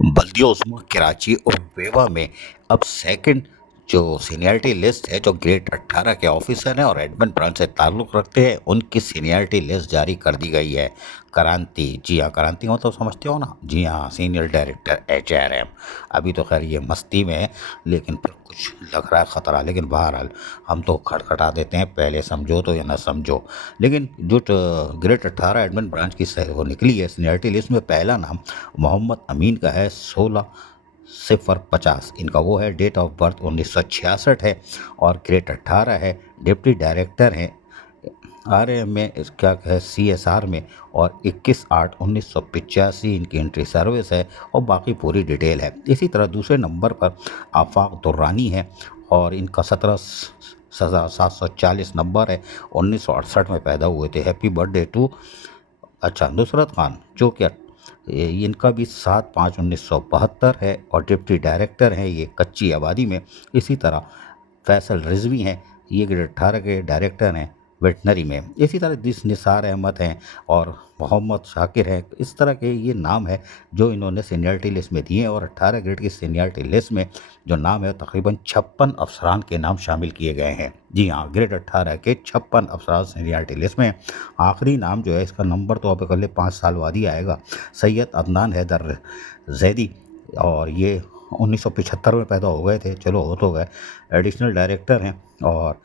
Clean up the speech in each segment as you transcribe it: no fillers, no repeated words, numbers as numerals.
बल्दियो उस्मा कराची और वेवा में अब सेकंड जो सीनियरिटी लिस्ट है, जो ग्रेड 18 के ऑफिसर हैं और एडमिन ब्रांच से ताल्लुक़ रखते हैं, उनकी सीनियरिटी लिस्ट जारी कर दी गई है। क्रांति, जी हाँ, क्रांति हो तो समझते हो ना? जी हाँ, सीनियर डायरेक्टर एचआरएम। अभी तो खैर ये मस्ती में है, लेकिन फिर कुछ लग रहा है ख़तरा। लेकिन बहरहाल हम तो खटखटा देते हैं, पहले समझो तो या ना समझो। लेकिन जो ग्रेड 18 एडमिन ब्रांच की वो निकली है सीनियरिटी लिस्ट में, पहला नाम मोहम्मद अमीन का है। 16/050 इनका वो है। डेट ऑफ बर्थ 1966 है और ग्रेड 18 है। डिप्टी डायरेक्टर हैं आरएम में, क्या है, सीएसआर में। और 21/8/1985 इनकी एंट्री सर्विस है और बाकी पूरी डिटेल है। इसी तरह दूसरे नंबर पर आफाक दुर्रानी है और इनका 17,740 नंबर है। 1968 में पैदा हुए थे। Happy birthday to. अच्छा, नुसरत खान जो कि इनका भी 7/5/1972 है और डिप्टी डायरेक्टर हैं ये कच्ची आबादी में। इसी तरह फैसल रिजवी हैं, ये ग्रेड 18 के डायरेक्टर हैं वेटनरी में। इसी तरह दिस निसार अहमद हैं और मोहम्मद शाकिर हैं। इस तरह के ये नाम है जो इन्होंने सीनियरिटी लिस्ट में दिए हैं। और 18 ग्रेड की सीनियरिटी लिस्ट में जो नाम है तकरीबन 56 अफसरान के नाम शामिल किए गए हैं। जी हाँ, ग्रेड 18 के 56 अफसरान सीनियरिटी लिस्ट में। आखिरी नाम जो है, इसका नंबर तो अब अगले 5 साल बाद ही आएगा। सैयद अदनान हैदर जैदी, और ये 1975 में पैदा हो गए थे। चलो, हो तो गए। एडिशनल डायरेक्टर हैं और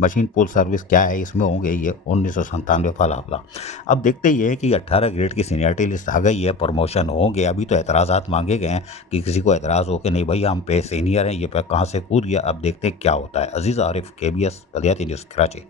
मशीन पुल सर्विस क्या है इसमें होंगे ये 1997 फला। अब देखते ही है कि 18 ग्रेड की सीनियरिटी लिस्ट आ गई है, प्रमोशन होंगे। अभी तो एतराज़ात मांगे गए हैं कि किसी को एतराज़ हो कि नहीं भैया हम पे सीनियर हैं, ये पे कहाँ से कूद गया। अब देखते हैं क्या होता है। अजीज़ आरिफ, KBS बलियाती न्यूज़, कराची।